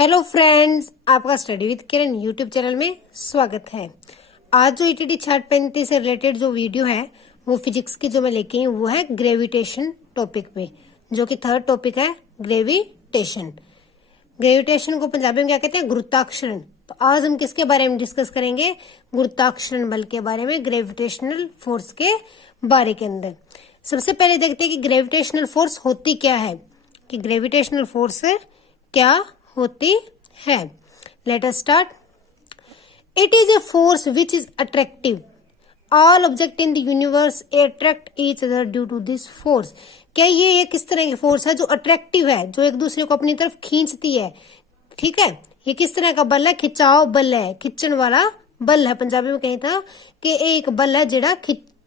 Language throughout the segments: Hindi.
हेलो फ्रेंड्स, आपका study with Kiran YouTube channel में स्वागत है। आज जो ईटीटी 635 से रिलेटेड जो वीडियो है वो फिजिक्स की जो मैं लेके आई हूँ वो है ग्रेविटेशन टॉपिक पे, जो कि थर्ड टॉपिक है ग्रेविटेशन। ग्रेविटेशन को पंजाबी में क्या कहते हैं? गुरुत्वाकर्षण। तो आज हम किसके बारे में डिस्कस करेंगे? गुरुत्वाकर्षण बल के बारे में, ग्रेविटेशनल फोर्स के बारे के अंदर। सबसे पहले देखते हैं कि ग्रेविटेशनल फोर्स होती क्या है, कि ग्रेविटेशनल फोर्स क्या होती है। Let us start. It is a force which is attractive. All object in the universe attract each other due to this force. क्या ये एक किस तरह की फोर्स है जो अट्रैक्टिव है, जो एक दूसरे को अपनी तरफ खींचती है। ठीक है, ये किस तरह का बल है? खिंचाव बल है, खिंचन वाला बल है। पंजाबी में कहीं था कि एक बल है जेड़ा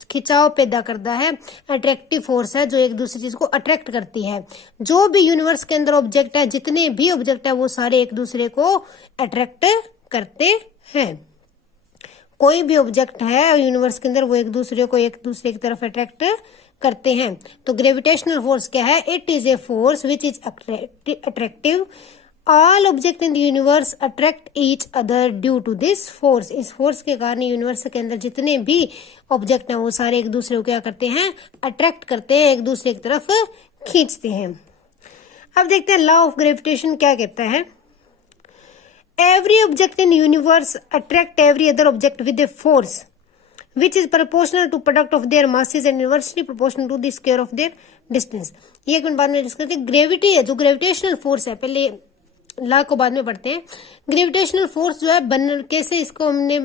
खिंचाव पैदा करता है। अट्रैक्टिव फोर्स है जो एक दूसरी चीज को अट्रैक्ट करती है। जो भी यूनिवर्स के अंदर ऑब्जेक्ट है, जितने भी ऑब्जेक्ट है वो सारे एक दूसरे को अट्रैक्ट करते हैं। कोई भी ऑब्जेक्ट है यूनिवर्स के अंदर वो एक दूसरे की तरफ अट्रैक्ट करते हैं। तो ग्रेविटेशनल फोर्स क्या है? It is a force which is attractive. All object in the universe attract each other due to this force. इस फोर्स के कारण यूनिवर्स के अंदर जितने भी ऑब्जेक्ट हैं वो सारे एक दूसरे को क्या करते हैं? अट्रैक्ट करते हैं, एक दूसरे की तरफ खींचते हैं। अब देखते हैं लॉ ऑफ ग्रेविटेशन क्या कहता है। Every object in universe attract every other object with a force which is proportional to product of their masses and inversely proportional to the square of their distance। ये एक मिनट बाद में डिस्कस करते हैं। ग्रेविटी है, जो ग्रेविटेशनल फोर्स है, पहले लॉ को बाद में पढ़ते हैं। ग्रेविटेशनल फोर्स जो है कैसे इसको हमने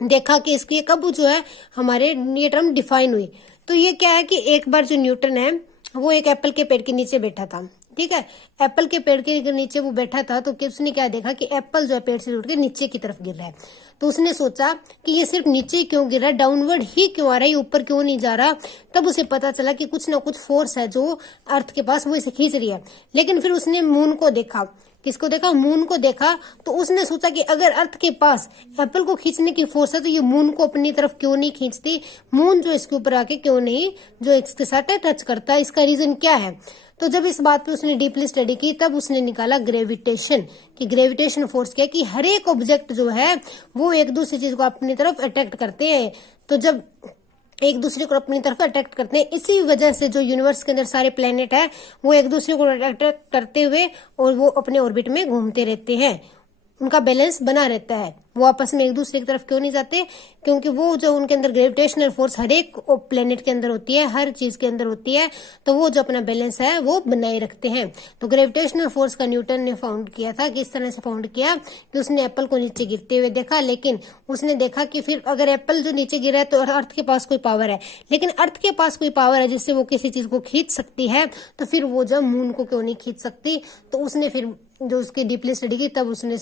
देखा कि इसकी कब जो है हमारे ये टर्म डिफाइन हुई। तो ये क्या है कि एक बार जो न्यूटन है वो एक एप्पल के पेड़ के नीचे बैठा था। ठीक है, एप्पल के पेड़ के नीचे वो बैठा था तो उसने क्या देखा कि एप्पल जो है पेड़ से टूट के नीचे की तरफ गिर रहा है। तो उसने सोचा कि ये सिर्फ नीचे क्यों गिर रहा है, डाउनवर्ड ही क्यों आ रहा है, ऊपर क्यों नहीं जा रहा। तब उसे पता चला कि कुछ ना कुछ फोर्स है जो अर्थ के पास वो इसे खींच रही है। लेकिन फिर उसने मून को देखा। किसको देखा? मून को देखा। तो उसने सोचा कि अगर अर्थ के पास एप्पल को खींचने की फोर्स है तो ये मून को अपनी तरफ क्यों नहीं खींचती, मून जो इसके ऊपर आके क्यों नहीं जो इसके साथ टच करता है, इसका रीजन क्या है। तो जब इस बात पे उसने डीपली स्टडी की तब उसने निकाला ग्रेविटेशन, कि ग्रेविटेशन फोर्स क्या है कि हर एक ऑब्जेक्ट जो है वो एक दूसरी चीज को अपनी तरफ अट्रैक्ट करते हैं। तो जब एक दूसरे को अपनी तरफ अट्रैक्ट करते हैं, इसी वजह से जो यूनिवर्स के अंदर सारे प्लेनेट है वो एक दूसरे को अट्रैक्ट करते हुए और वो अपने ऑर्बिट में घूमते रहते हैं, उनका बैलेंस बना रहता है। वो आपस में एक दूसरे की तरफ क्यों नहीं जाते? क्योंकि वो जो उनके अंदर ग्रेविटेशनल फोर्स हर एक प्लेनेट के अंदर होती है, हर चीज के अंदर होती है, तो वो जो अपना बैलेंस है वो बनाए रखते हैं। तो ग्रेविटेशनल फोर्स का न्यूटन ने फाउंड किया था कि इस तरह से फाउंड किया कि उसने एप्पल को नीचे गिरते हुए देखा, लेकिन उसने देखा कि फिर अगर एप्पल जो नीचे गिरा है तो अर्थ के पास कोई पावर है, लेकिन अर्थ के पास कोई पावर है जिससे वो किसी चीज को खींच सकती है, तो फिर वो जब मून को क्यों नहीं खींच सकती। तो उसने फिर जो उसकी डीपली स्टडी की तब उसने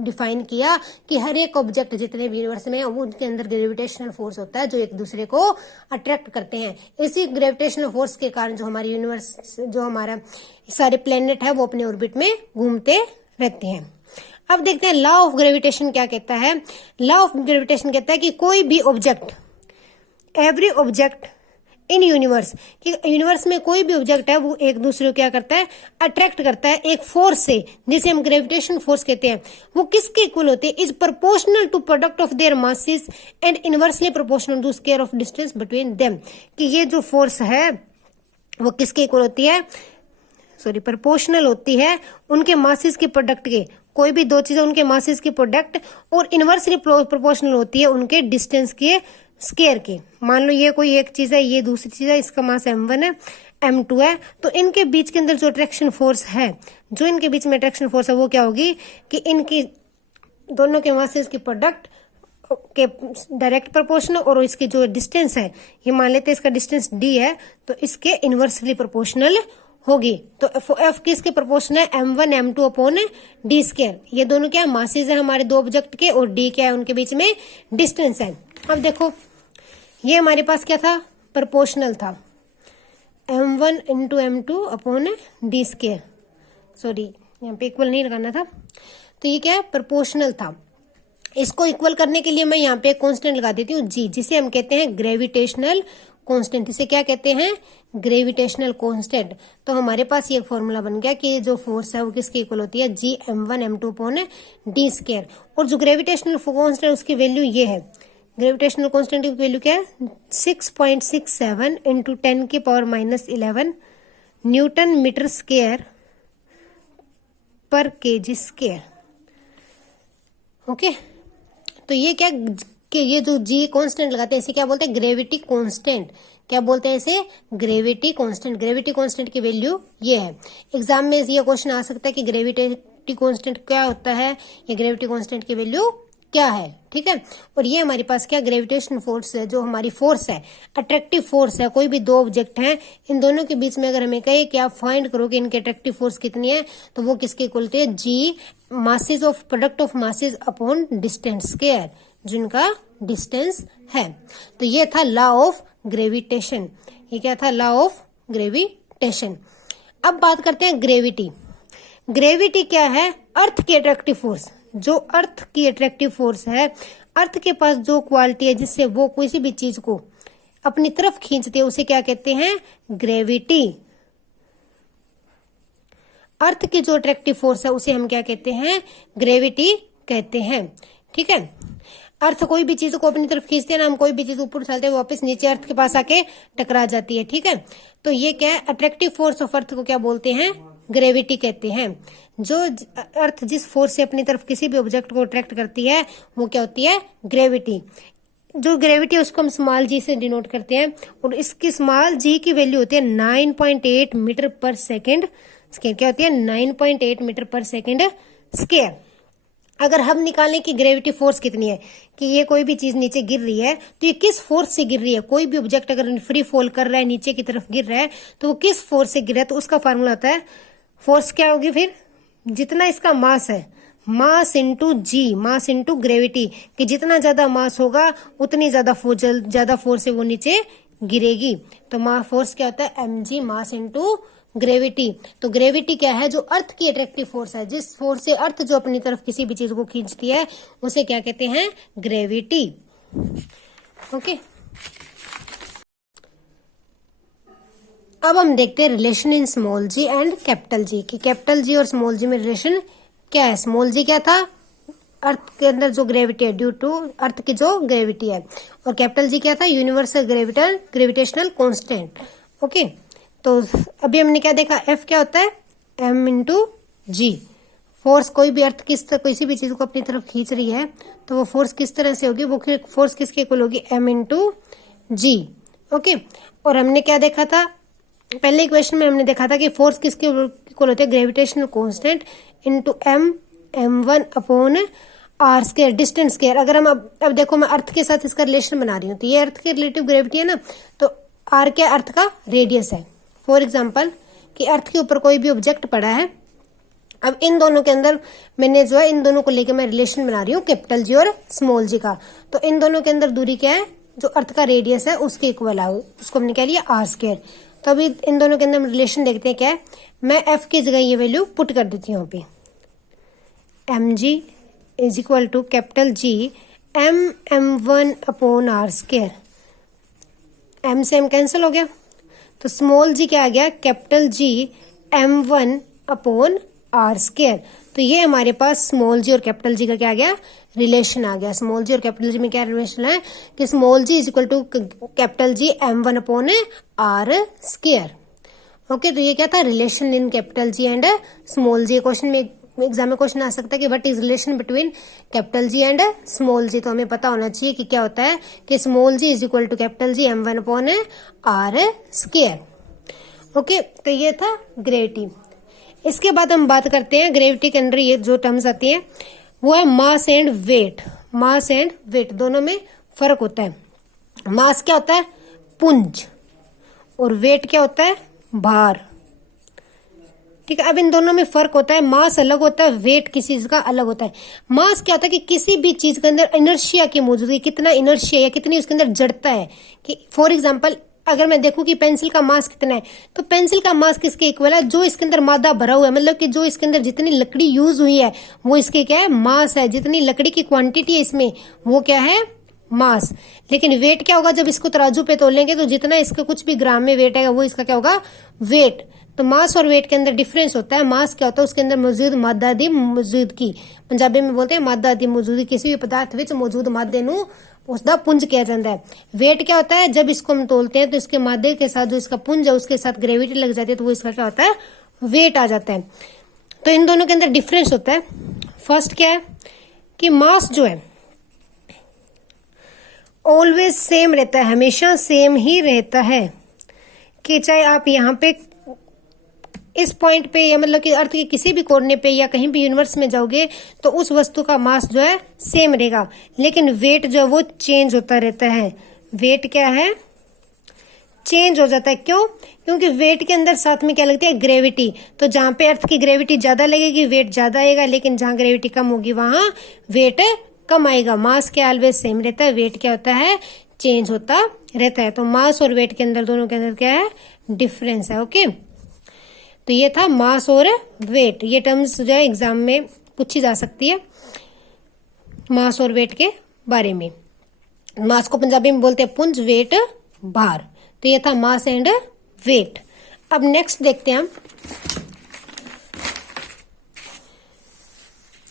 डिफाइन किया कि हर एक ऑब्जेक्ट जितने भी यूनिवर्स में है उनके अंदर ग्रेविटेशनल फोर्स होता है जो एक दूसरे को अट्रैक्ट करते हैं। इसी ग्रेविटेशनल फोर्स के कारण जो हमारे यूनिवर्स, जो हमारा सारे प्लेनेट है वो अपने ऑर्बिट में घूमते रहते हैं। अब देखते हैं लॉ ऑफ ग्रेविटेशन क्या कहता है। लॉ ऑफ ग्रेविटेशन कहता है कि कोई भी object, every object in universe, कि यूनिवर्स में कोई भी ऑब्जेक्ट है वो एक दूसरे को क्या करता है? अट्रैक्ट करता है एक फोर्स से, जिसे हम ग्रेविटेशन फोर्स कहते हैं। वो किसके इक्वल होते हैं? Is proportional to product of their masses and inversely proportional to square of distance between them. कि ये जो फोर्स है वो किसके इक्वल होती है? प्रोपोर्शनल होती है उनके मासेस के प्रोडक्ट के। कोई भी दो चीजें उनके मासेस के प्रोडक्ट, और इनवर्सली प्रोपोर्शनल होती है उनके डिस्टेंस के स्केयर के। मान लो ये कोई एक चीज है, ये दूसरी चीज है, इसका मास m1 है, m2 है, तो इनके बीच के अंदर जो अट्रैक्शन फोर्स है, जो इनके बीच में अट्रैक्शन फोर्स है वो क्या होगी कि इनकी दोनों के मासेस की प्रोडक्ट के डायरेक्ट प्रोपोर्शनल, और इसकी जो डिस्टेंस है, ये मान लेते हैं इसका डिस्टेंस d है, तो इसके इनवर्सली प्रोपोर्शनल होगी। तो एफ किसके प्रोपोर्शनल है? m1 m2 upon d square. ये दोनों क्या मासेस है हमारे दो ऑब्जेक्ट के, और d क्या है उनके बीच में डिस्टेंस है। अब देखो ये हमारे पास क्या था? प्रोपोर्शनल था, m1 into m2 upon d square. Sorry यहाँ पे इक्वल नहीं लगाना था, तो ये क्या है? प्रोपोर्शनल था। इसको इक्वल करने के लिए मैं यहाँ पे कांस्टेंट लगा देती हूँ g, जिसे हम कहते हैं ग्रेविटेशनल कांस्टेंट। इसे क्या कहते हैं? ग्रेविटेशनल कांस्टेंट, तो हमारे पास ये फॉर्मूला बन गया कि जो फोर्स है वो किसकी इक्वल होती है, जी m1 m2 upon D square. और जो ग्रेविटेशनल कांस्टेंट उसकी वैल्यू ये है, ग्रेविटेशनल कांस्टेंट की वैल्यू क्या है, 6.67 इंटू 10⁻11 न्यूटन मीटर स्क्वायर पर केजी स्क्वायर। ओके, तो ये क्या कि ये जो जी कांस्टेंट लगाते हैं इसे क्या बोलते हैं, ग्रेविटी कांस्टेंट। क्या बोलते हैं इसे, ग्रेविटी कांस्टेंट। ग्रेविटी कांस्टेंट की वैल्यू ये है। एग्जाम में ये क्वेश्चन आ सकता है कि ग्रेविटी कांस्टेंट क्या होता है या ग्रेविटी कांस्टेंट की वैल्यू क्या है, ठीक है। और ये हमारे पास क्या ग्रेविटेशन फोर्स है, जो हमारी फोर्स है, अट्रैक्टिव फोर्स है। कोई भी दो ऑब्जेक्ट हैं, इन दोनों के बीच में अगर हमें कहे कि आप फाइंड करो कि इनकी अट्रैक्टिव फोर्स कितनी है, तो वो किसके इक्वल होती है, G masses of product of masses upon distance square, जिनका डिस्टेंस है। तो ये था लॉ ऑफ ग्रेविटेशन। ये क्या था, लॉ ऑफ ग्रेविटेशन। अब बात करते हैं ग्रेविटी। ग्रेविटी क्या है, अर्थ की अट्रैक्टिव फोर्स। जो अर्थ की अट्रैक्टिव फोर्स है, अर्थ के पास जो क्वालिटी है जिससे वो किसी भी चीज को अपनी तरफ खींचते हैं, उसे क्या कहते हैं, ग्रेविटी। अर्थ की जो अट्रैक्टिव फोर्स है उसे हम क्या कहते हैं, ग्रेविटी कहते हैं, ठीक है। अर्थ कोई भी चीज को अपनी तरफ खींचते हैं ना, हम कोई भी चीज ऊपर उछालते हैं वापस नीचे अर्थ के पास आके टकरा जाती है, ठीक है। तो ये क्या है, अट्रैक्टिव फोर्स ऑफ अर्थ को क्या बोलते हैं, ग्रेविटी कहते हैं। जो अर्थ जिस फोर्स से अपनी तरफ किसी भी ऑब्जेक्ट को अट्रैक्ट करती है वो क्या होती है, ग्रेविटी। जो ग्रेविटी है उसको हम स्मॉल जी से डिनोट करते हैं, और इसकी स्मॉल जी की वैल्यू होती है 9.8 मीटर पर सेकेंड स्क्वायर। क्या होती है, 9.8 मीटर पर सेकेंड स्क्वायर। अगर हम निकालें कि ग्रेविटी फोर्स कितनी है, कि ये कोई भी चीज नीचे गिर रही है तो ये किस फोर्स से गिर रही है, कोई भी ऑब्जेक्ट अगर फ्री फॉल कर रहा है नीचे की तरफ गिर रहा है तो वो किस फोर्स से गिर रहा है, तो उसका फार्मूला होता है, फोर्स क्या होगी फिर, जितना इसका मास है, मास इंटू जी, मास इंटू ग्रेविटी, कि जितना ज्यादा मास होगा उतनी ज्यादा फोर्स से वो नीचे गिरेगी। तो फोर्स क्या होता है, mg, मास इंटू ग्रेविटी। तो ग्रेविटी क्या है, जो अर्थ की अट्रैक्टिव फोर्स है, जिस फोर्स से अर्थ जो अपनी तरफ किसी भी चीज को खींचती है उसे क्या कहते हैं, ग्रेविटी। ओके, अब हम देखते हैं relation in small G and capital G, कि कैपिटल जी और स्मॉल जी में रिलेशन क्या है। स्मॉल जी क्या था, अर्थ के अंदर जो ग्रेविटी है, ड्यू टू अर्थ की जो ग्रेविटी है, और कैपिटल जी क्या था, यूनिवर्सल ग्रेविटेशनल कांस्टेंट। ओके, तो अभी हमने क्या देखा, एफ क्या होता है, m इंटू जी। फोर्स कोई भी अर्थ किसी भी चीज को अपनी तरफ खींच रही है तो वो फोर्स किस तरह से होगी, वो फोर्स किसके इक्वल होगी, m इंटू जी। ओके, और हमने क्या देखा था, पहले क्वेश्चन में हमने देखा था कि फोर्स किसके इक्वल होते हैं, gravitational constant into m1 upon R square, distance square. अगर हम अब देखो, मैं अर्थ के साथ इसका रिलेशन बना रही हूँ, तो ये अर्थ के रिलेटिव ग्रेविटी है ना, तो आर क्या अर्थ का रेडियस है। फॉर एग्जाम्पल कि अर्थ के ऊपर कोई भी ऑब्जेक्ट पड़ा है, अब इन दोनों के अंदर मैंने जो है इन दोनों को लेकर मैं रिलेशन बना रही हूँ कैपिटल जी और स्मॉल जी का। तो इन दोनों के अंदर दूरी क्या है, जो अर्थ का रेडियस है उसके इक्वल है, उसको हमने क्या लिया, आर स्क्वायर। तो अभी इन दोनों के अंदर हम रिलेशन देखते हैं क्या है। मैं एफ की जगह ये वैल्यू पुट कर देती हूँ, यहाँ पे M G is equal to capital G m1 upon R square. M से एम कैंसिल हो गया, तो स्मॉल जी क्या आ गया, capital G m1 upon R square. तो ये हमारे पास स्मॉल जी और कैपिटल जी का क्या आ गया, रिलेशन आ गया। स्मॉल जी और कैपिटल जी में क्या रिलेशन है कि small G is equal to capital G m1 upon R square. Okay, तो ये क्या था, relation in capital G and small G. Question में एग्जाम में क्वेश्चन आ सकता है कि what is relation between capital G and small G. तो हमें पता होना चाहिए कि क्या होता है कि small G is equal to capital G m1 upon R square. Okay, तो ये था ग्रेविटी। इसके बाद हम बात करते हैं ग्रेविटी के अंदर ये जो टर्म्स आती है वो है mass and weight. Mass and weight दोनों में फर्क होता है। मास क्या होता है, पुंज, और वेट क्या होता है, भार। ठीक है, अब इन दोनों में फर्क होता है, मास अलग होता है, वेट किसी चीज का अलग होता है। मास क्या होता है कि किसी भी चीज के अंदर इनर्शिया की मौजूदगी, कितना इनर्शिया या कितनी उसके अंदर जड़ता है। कि फॉर एग्जांपल अगर मैं देखूं कि पेंसिल का मास कितना है, तो पेंसिल का मास किसके इक्वल है, जो इसके अंदर मादा भरा हुआ है, मतलब कि जो इसके अंदर जितनी लकड़ी यूज हुई है वो इसके क्या है, मास है। जितनी लकड़ी की क्वांटिटी है इसमें वो क्या है, मास। लेकिन वेट क्या होगा, जब इसको तराजू पे तोलेंगे तो जितना इसका कुछ भी ग्राम में वेट आएगा वो इसका क्या होगा, वेट। तो मास और वेट के अंदर डिफरेंस होता है। मास क्या होता है, उसके अंदर मौजूद मादा दी मौजूदगी, पंजाबी में बोलते हैं मादा दी मौजूदगी, किसी भी पदार्थ विच मौजूद मादे नू उसका पुंज किया जाता है। वेट क्या होता है, जब इसको हम तोलते हैं तो इसके मादे के साथ जो इसका पुंज है उसके साथ ग्रेविटी लग जाती है तो वो इसका क्या होता है, वेट आ जाता है। तो इन दोनों के अंदर डिफरेंस होता है। फर्स्ट क्या है कि मास जो है ऑलवेज सेम रहता है, हमेशा सेम ही रहता है, कि चाहे आप यहाँ पे इस पॉइंट पे या मतलब कि अर्थ के किसी भी कोने पे या कहीं भी यूनिवर्स में जाओगे तो उस वस्तु का मास जो है सेम रहेगा। लेकिन वेट जो है वो चेंज होता रहता है। वेट क्या है, चेंज हो जाता है। क्यों? क्योंकि वेट के अंदर साथ में क्या लगती है, ग्रेविटी। तो जहां पे अर्थ की ग्रेविटी ज्यादा लगेगी वेट ज्यादा आएगा, लेकिन जहां ग्रेविटी कम होगी वहां वेट कम आएगा। मास क्या ऑलवेज सेम रहता है, वेट क्या होता है, चेंज होता रहता है। तो मास और वेट के अंदर, दोनों के अंदर क्या है, डिफरेंस है। ओके, तो ये था मास और वेट। ये टर्म्स जो है एग्जाम में पूछी जा सकती है मास और वेट के बारे में। मास को पंजाबी में बोलते हैं पुंज, वेट भार। तो ये था मास एंड वेट। अब नेक्स्ट देखते हैं हम,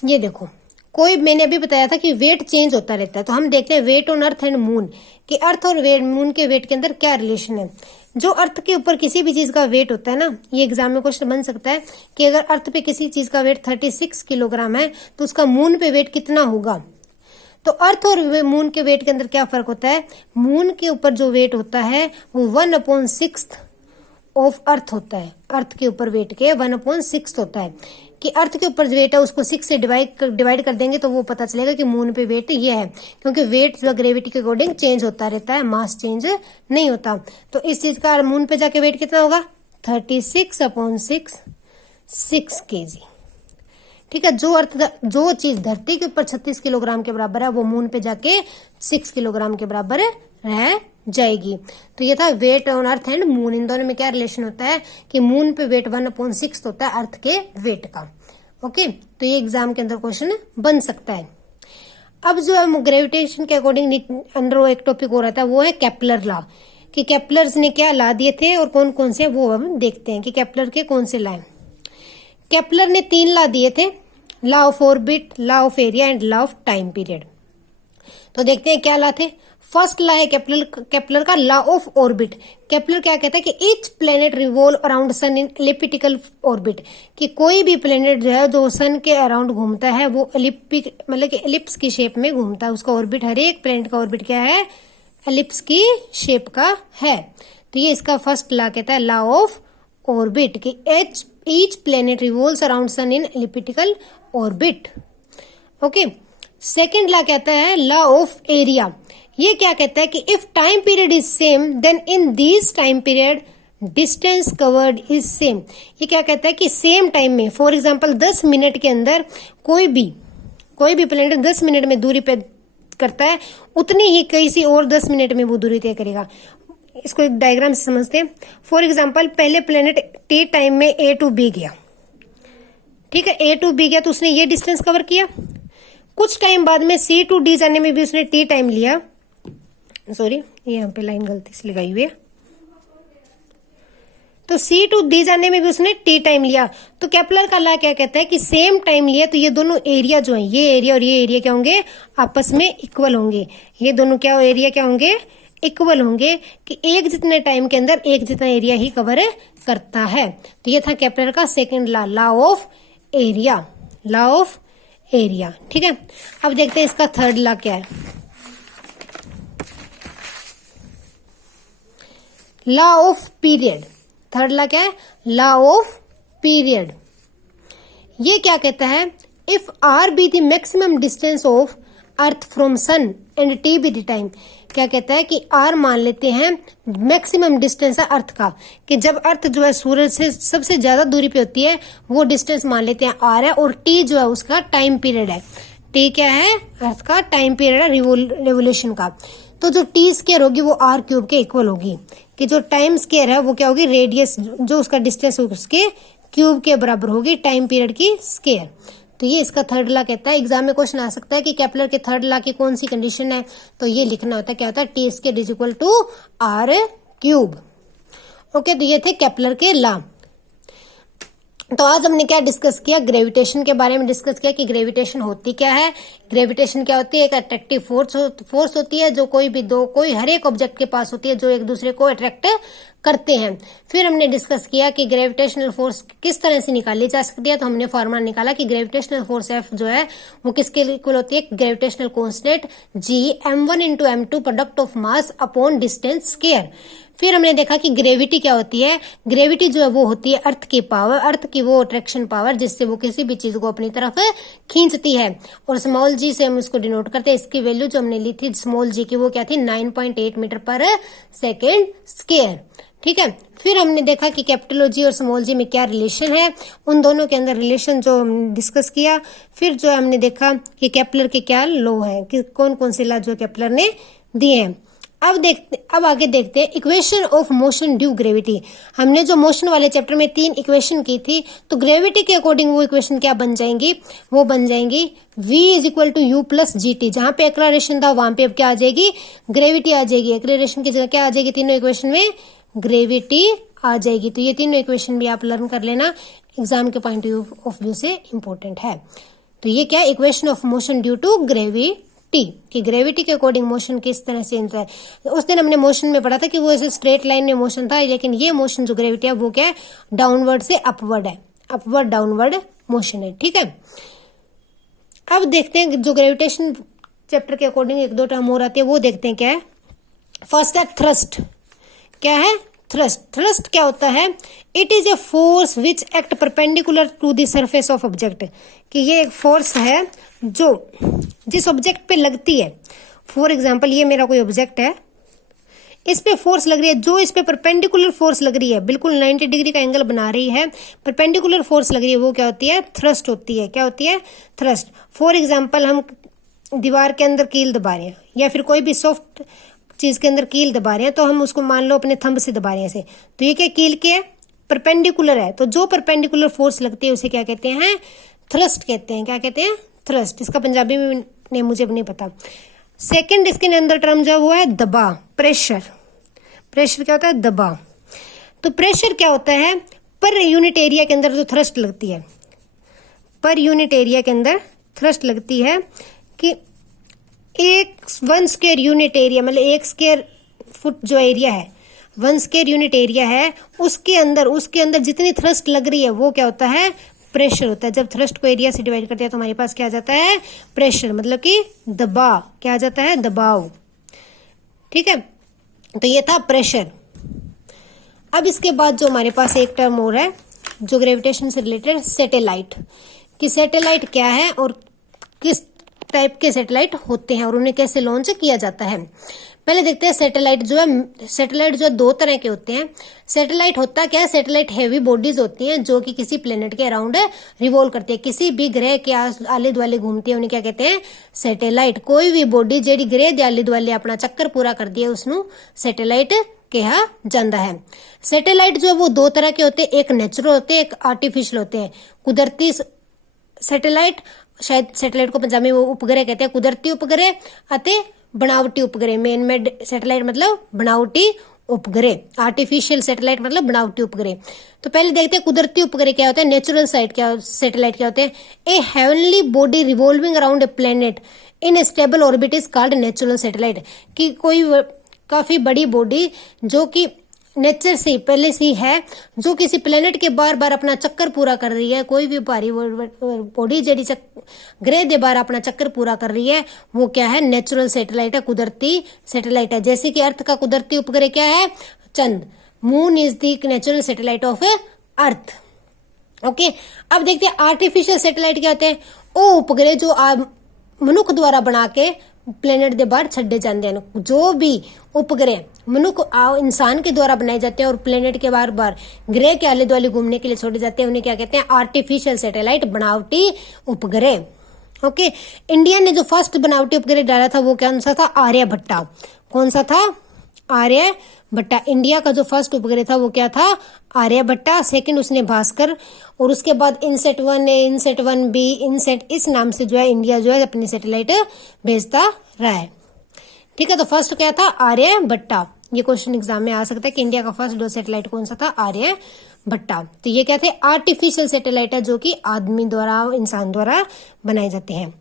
ये देखो, कोई, मैंने अभी बताया था कि वेट चेंज होता रहता है। तो हम देखते हैं weight on earth and moon, कि अर्थ और वेट, मून के वेट के अंदर क्या रिलेशन है। जो अर्थ के ऊपर किसी भी चीज का वेट होता है ना, ये एग्जाम में क्वेश्चन बन सकता है कि अगर अर्थ पे किसी चीज का वेट 36 किलोग्राम है तो उसका मून पे वेट कितना होगा। तो अर्थ और मून के वेट के अंदर क्या फर्क होता है, मून के ऊपर जो वेट होता है वो 1/6 ऑफ अर्थ होता है। अर्थ के ऊपर वेट के 1/6 होता है, कि अर्थ के ऊपर वेट है उसको 6 से डिवाइड कर देंगे तो वो पता चलेगा कि मून पे वेट ये है। क्योंकि वेट जो ग्रेविटी के अकॉर्डिंग चेंज होता रहता है, मास चेंज नहीं होता। तो इस चीज का मून पे जाके वेट कितना होगा, 36/6 6 kg। ठीक है, जो चीज धरती के ऊपर 36 किलोग्राम के बराबर है वो मून पे जाके 6 किलोग्राम के बराबर रह जाएगी। तो ये था weight on earth and moon. इन दोनों में क्या रिलेशन होता है कि मून पे वेट 1/6 होता है अर्थ के वेट का। ओके, तो ये एग्जाम के अंदर क्वेश्चन बन सकता है। अब जो है ग्रेविटेशन के अकॉर्डिंग अंदर एक टॉपिक हो रहा था, वो है केपलर लॉ, कि केपलर्स ने क्या ला दिए थे और कौन कौन से, वो हम देखते हैं कि केपलर के कौन से लॉ। केपलर ने 3 लॉ दिए थे, law of orbit, law of area and law of time period. तो देखते हैं क्या लॉ थे। फर्स्ट लॉ है केपलर का लॉ ऑफ ऑर्बिट। केपलर क्या कहता है कि each planet revolve around sun in elliptical orbit, कि कोई भी प्लेनेट जो है जो सन के अराउंड घूमता है वो मतलब कि एलिप्स की शेप में घूमता है। उसका ऑर्बिट, हर एक प्लेनेट का ऑर्बिट क्या है, एलिप्स की शेप का है। तो ये इसका फर्स्ट लॉ कहता है, लॉ ऑफ ऑर्बिट, कि each planet revolves around sun in elliptical orbit. Okay, second law कहता है लॉ ऑफ एरिया। ये क्या कहता है कि if time period is same then in this time period distance covered is same. ये क्या कहता है कि सेम टाइम में, फॉर एग्जांपल 10 मिनट के अंदर कोई भी प्लेनेट 10 मिनट में दूरी पे करता है, उतनी ही किसी और 10 मिनट में वो दूरी तय करेगा। इसको एक डायग्राम से समझते हैं। फॉर एग्जांपल पहले प्लेनेट टी टाइम में ए टू बी गया, ठीक है, ए टू बी गया तो उसने ये डिस्टेंस कवर किया। कुछ टाइम बाद में सी टू डी जाने में भी उसने टी टाइम लिया। सॉरी, ये यहाँ पे लाइन गलती से लगाई हुई है। तो सी टू डी जाने में भी उसने टी टाइम लिया। तो केपलर का लॉ क्या कहता है कि सेम टाइम लिया तो ये दोनों एरिया जो है, ये एरिया और ये एरिया क्या होंगे, आपस में इक्वल होंगे। ये दोनों क्या एरिया क्या होंगे, इक्वल होंगे, कि एक जितने टाइम के अंदर एक जितना एरिया ही कवर करता है। तो ये था केपलर का second law, law of area, law of area. ठीक है, अब देखते हैं इसका थर्ड लॉ क्या है, law of period. Third law क्या है, लॉ ऑफ पीरियड। ये क्या कहता है, if R be the maximum distance of earth from sun and T be the time. क्या कहता है कि आर मान लेते हैं मैक्सिमम डिस्टेंस है अर्थ का, कि जब अर्थ जो है सूरज से सबसे ज्यादा दूरी पे होती है वो डिस्टेंस मान लेते हैं आर है, और टी जो है उसका टाइम पीरियड है। टी क्या है, अर्थ का टाइम पीरियड है रिवोल्यूशन का। तो जो टी स्क्वायर होगी वो आर क्यूब के इक्वल होगी, कि जो टाइम स्क्वायर है वो क्या होगी, रेडियस जो उसका डिस्टेंस उसके क्यूब के बराबर होगी, टाइम पीरियड की स्क्वायर। तो ये इसका थर्ड लॉ कहता है। एग्जाम में क्वेश्चन आ सकता है कि केपलर के थर्ड लॉ की कौन सी कंडीशन है, तो ये लिखना होता है, क्या होता है, T square is equal to R cube. Okay, तो ये थे केपलर के लॉ। तो आज हमने क्या डिस्कस किया, ग्रेविटेशन के बारे में डिस्कस किया कि ग्रेविटेशन होती क्या है। ग्रेविटेशन क्या होती है, एक अट्रैक्टिव फोर्स होती है जो कोई हर एक ऑब्जेक्ट के पास होती है जो एक दूसरे को अट्रैक्ट करते हैं। फिर हमने डिस्कस किया कि ग्रेविटेशनल फोर्स किस तरह से निकाली जा सकती है, तो हमने फॉर्मूला निकाला कि ग्रेविटेशनल फोर्स एफ जो है वो किसके इक्वल होती है, gravitational constant ji m1 into m2 product of mass upon distance square. फिर हमने देखा कि ग्रेविटी क्या होती है, ग्रेविटी जो है वो होती है अर्थ की पावर, अर्थ की वो अट्रैक्शन पावर जिससे वो किसी भी चीज को अपनी तरफ खींचती है, और स्मॉल जी से हम उसको डिनोट करते हैं। इसकी वैल्यू जो हमने ली थी स्मॉल जी की वो क्या थी, 9.8 मीटर पर सेकेंड स्क्वायर। ठीक है, फिर हमने देखा कि कैपिटल जी और स्मॉल जी में क्या रिलेशन है, उन दोनों के अंदर रिलेशन जो हमने डिस्कस किया। फिर जो हमने देखा कि केपलर के क्या लॉ है, कि कौन कौन से लॉ जो केपलर ने दिए हैं। अब आगे देखते हैं equation of motion due gravity. हमने जो मोशन वाले चैप्टर में 3 इक्वेशन की थी, तो ग्रेविटी के अकॉर्डिंग वो इक्वेशन क्या बन जाएंगी, वो बन जाएंगी v is equal to U plus G T. जहां पे एक्सेलरेशन था वहां पे अब क्या आ जाएगी, ग्रेविटी आ जाएगी। एक्सेलरेशन की जगह क्या आ जाएगी, तीनों इक्वेशन में ग्रेविटी आ जाएगी। तो ये तीनों इक्वेशन भी आप लर्न कर लेना, एग्जाम के पॉइंट ऑफ व्यू से इंपॉर्टेंट है। तो ये क्या, equation of motion due to gravity, कि ग्रेविटी के अकॉर्डिंग मोशन किस तरह से होता है। उस दिन हमने मोशन में पढ़ा था कि वो ऐसे स्ट्रेट लाइन में मोशन था, लेकिन ये मोशन जो ग्रेविटी है वो क्या है, डाउनवर्ड से अपवर्ड है, अपवर्ड डाउनवर्ड मोशन है। ठीक है, अब देखते हैं जो ग्रेविटेशन चैप्टर के अकॉर्डिंग एक दो टर्म और आती है वो देखते हैं क्या है। फर्स्ट है थ्रस्ट। क्या है थ्रस्ट? थ्रस्ट क्या होता है, it is a force which act perpendicular to the surface of object, कि ये एक फोर्स है जो जिस ऑब्जेक्ट पे लगती है। फॉर एग्जाम्पल ये मेरा कोई ऑब्जेक्ट है, इस पे फोर्स लग रही है, जो इस पे परपेंडिकुलर फोर्स लग रही है, बिल्कुल 90 डिग्री का एंगल बना रही है, परपेंडिकुलर फोर्स लग रही है, वो क्या होती है, थ्रस्ट होती है। क्या होती है, थ्रस्ट। फॉर एग्जाम्पल हम दीवार के अंदर कील दबा रहे हैं या फिर कोई भी सॉफ्ट चीज के अंदर कील दबा रहे हैं, तो हम उसको मान लो अपने थंब से दबा रहे हैं ऐसे, तो ये क्या कील के परपेंडिकुलर है, तो जो परपेंडिकुलर फोर्स लगती है उसे क्या कहते हैं, थ्रस्ट कहते हैं। क्या कहते हैं, थ्रस्ट। इसका पंजाबी में नहीं मुझे नहीं पता। सेकंड इसके अंदर टर्म जो वो है दबाव, प्रेशर। प्रेशर क्या होता है, दबाव। तो प्रेशर क्या होता है, पर यूनिट एरिया के अंदर जो थ्रस्ट लगती है, पर यूनिट एरिया के अंदर थ्रस्ट लगती है, कि एक 1 स्क्वायर यूनिट एरिया, मतलब 1 स्क्वायर फुट जो एरिया है, 1 स्क्वायर यूनिट एरिया है, उसके अंदर जितनी थ्रस्ट लग रही है वो क्या होता है, प्रेशर होता है। जब थ्रस्ट को एरिया से डिवाइड करते हैं तो हमारे पास क्या आ जाता है, प्रेशर, मतलब कि दबाव। क्या आ जाता है, दबाव। ठीक है, तो ये था प्रेशर। अब इसके बाद जो हमारे पास एक टर्म और है जो ग्रेविटेशन से रिलेटेड, सैटेलाइट। कि सैटेलाइट क्या है और किस टाइप के सैटेलाइट होते हैं और उन्हें कैसे लॉन्च किया जाता है। पहले देखते हैं सैटेलाइट जो है 2 तरह के होते हैं। सैटेलाइट होता क्या है, सैटेलाइट हैवी बॉडीज होती हैं जो कि किसी प्लेनेट के अराउंड रिवॉल्व करती है, किसी भी ग्रह के आले दुआले घूमती है, उन्हें क्या कहते हैं, सैटेलाइट। कोई भी बॉडी जेडी ग्रह के आले दुआले अपना चक्कर पूरा कर दिया उसनु सैटेलाइट कहा जाता है। सैटेलाइट जो है वो 2 तरह के होते हैं, एक नेचुरल होते हैं, एक आर्टिफिशियल होते हैं। कुदरती सैटेलाइट, शायद सैटेलाइट को पंजाबी में उपग्रह कहते हैं, कुदरती उपग्रह अते बनावटी उपग्रह। मैन मेड सैटेलाइट मतलब बनावटी उपग्रह, आर्टिफिशियल सैटेलाइट मतलब बनावटी उपग्रह। तो पहले देखते हैं कुदरती उपग्रह क्या होता है, नेचुरल सैटेलाइट क्या होते हैं। ए heavenly body revolving around a planet in A stable orbit is called natural satellite. कि कोई काफी बड़ी बॉडी जो कि नेचर से पहले से ही है, जो किसी प्लेनेट के बार बार अपना चक्कर पूरा कर रही है, कोई भी भारी बॉडी जेडी ग्रह के बार अपना चक्कर पूरा कर रही है, वो क्या है, नेचुरल सैटेलाइट है, कुदरती सैटेलाइट है। जैसे कि अर्थ का कुदरती उपग्रह क्या है, चंद। Moon is the natural satellite of earth. Okay, अब देखते हैं आर्टिफिशियल सैटेलाइट क्या होते हैं। वो उपग्रह जो मनुष्य द्वारा बना के प्लेनेट के बाहर छड्डे जाते हैं। जो भी उपग्रह मनुष्य इंसान के द्वारा बनाए जाते हैं और प्लेनेट के बार बार ग्रह के आले दुआले घूमने के लिए छोड़े जाते हैं, उन्हें क्या कहते हैं, आर्टिफिशियल सैटेलाइट, बनावटी उपग्रह। ओके, इंडिया ने जो फर्स्ट बनावटी उपग्रह डाला था वो कौन सा था, आर्यभट्टा। कौन सा था, आर्यभट्टा। इंडिया का जो फर्स्ट उपग्रह था वो क्या था? आर्यभट्टा। सेकंड उसने भास्कर, और उसके बाद इनसेट 1A, इनसेट 1B, इनसेट, इस नाम से जो है इंडिया जो है अपनी सैटेलाइट भेजता रहा है। ठीक है, तो फर्स्ट क्या था? आर्यभट्टा। ये क्वेश्चन एग्जाम में आ सकता है कि इंडिया का फर्स्ट सैटेलाइट कौन सा था? आर्यभट्टा। तो ये क्या थे? आर्टिफिशियल सैटेलाइट है जो कि आदमी द्वारा, इंसान द्वारा बनाए जाते हैं।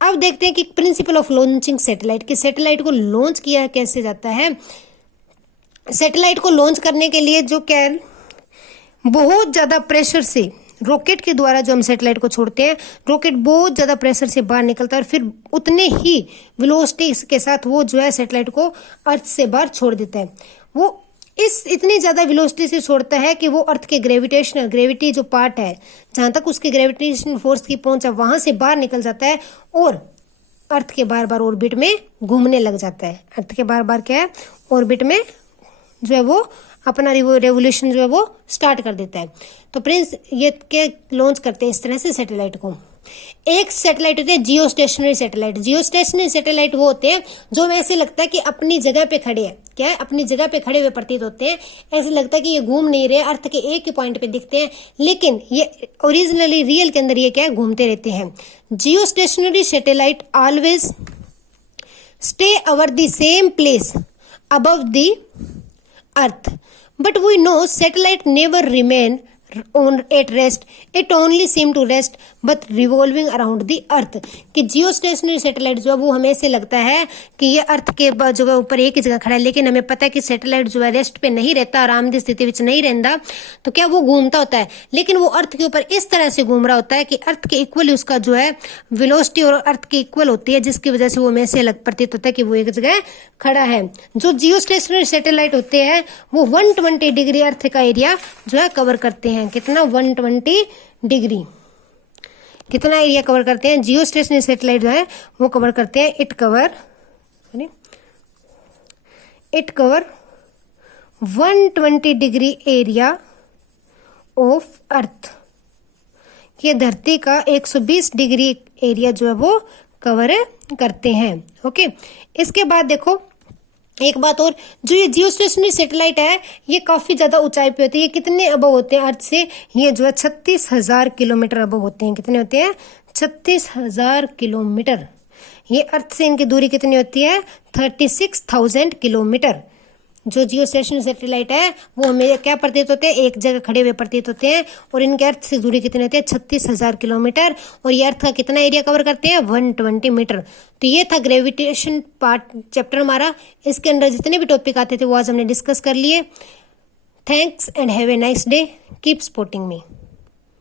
अब देखते हैं कि प्रिंसिपल ऑफ लॉन्चिंग सैटेलाइट, कि सैटेलाइट को लॉन्च किया कैसे जाता है। सैटेलाइट को लॉन्च करने के लिए जो क्या है, बहुत ज्यादा प्रेशर से रॉकेट के द्वारा जो हम सैटेलाइट को छोड़ते हैं, रॉकेट बहुत ज्यादा प्रेशर से बाहर निकलता है और फिर उतने ही वेलोसिटी के साथ वो जो है सैटेलाइट को अर्थ से बाहर छोड़ देता है। वो इस इतनी ज्यादा वेलोसिटी से छोड़ता है कि वो अर्थ के ग्रेविटी जो पार्ट है, जहां तक उसके ग्रेविटेशन फोर्स की पहुंच है, वहां से बाहर निकल जाता है और अर्थ के बार बार ऑर्बिट में घूमने लग जाता है। अर्थ के बार बार क्या है? ऑर्बिट में जो है वो अपना रेवोल्यूशन जो है वो स्टार्ट कर देता है। तो प्रिंस ये क्या लॉन्च करते हैं इस तरह से सैटेलाइट को। एक सैटेलाइट होते हैं जियो स्टेशनरी सैटेलाइट। जियो स्टेशनरी सैटेलाइट वो होते हैं जो हमें ऐसे लगता है कि अपनी जगह पे खड़े हैं। क्या है? अपनी जगह पे खड़े हुए प्रतीत होते हैं, ऐसे लगता है कि ये घूम नहीं रहे, अर्थ के एक ही पॉइंट पे दिखते हैं, लेकिन ये ओरिजिनली रियल के अंदर ये क्या है? घूमते रहते हैं। जियो stationery satellite always stay over the same place above the earth, but we know satellite never remain on at rest, it only seem to rest but revolving around the earth। कि जियो स्टेशनरी सैटेलाइट जो है वो हमें से लगता है कि ये अर्थ के जो है ऊपर एक ही जगह खड़ा है, लेकिन हमें पता है कि सैटेलाइट जो है रेस्ट पे नहीं रहता, आराम की स्थिति में नहीं रहता, तो क्या वो घूमता होता है, लेकिन वो अर्थ के ऊपर इस तरह से घूम रहा होता है कि अर्थ के इक्वल उसका जो है वेलोसिटी और अर्थ की इक्वल होती है, जिसकी वजह से वो हमें से अलग प्रतीत होता है कि वो एक जगह खड़ा है। जो जियो स्टेशनरी सैटेलाइट होते हैं वो 120 डिग्री अर्थ का एरिया जो है कवर करते हैं। कितना? 120 डिग्री। कितना एरिया कवर करते हैं? जियो स्टेशनरी सैटेलाइट जो है वो कवर करते हैं, it cover 120 degree area of earth. ये धरती का 120 डिग्री एरिया जो है वो कवर करते हैं। ओके, इसके बाद देखो एक बात और, जो ये जियो स्टेशनरी सैटेलाइट है ये काफी ज्यादा ऊंचाई पे होती है। ये कितने अबव होते हैं अर्थ से? ये जो है 36,000 किलोमीटर अबव होते हैं। कितने होते हैं? 36,000 किलोमीटर। ये अर्थ से इनकी दूरी कितनी होती है? 36,000 किलोमीटर। जो जियो स्टेशनरी सैटेलाइट है वो हमें क्या प्रतीत होते हैं? एक जगह खड़े हुए प्रतीत होते हैं, और इनके अर्थ से दूरी कितनी होती है? 36,000 किलोमीटर। और ये अर्थ का कितना एरिया कवर करते हैं? 120 मीटर। तो ये था ग्रेविटेशन पार्ट चैप्टर हमारा। इसके अंदर जितने भी टॉपिक आते थे वो आज हमने डिस्कस कर लिए। Thanks and have a nice day. Keep supporting me.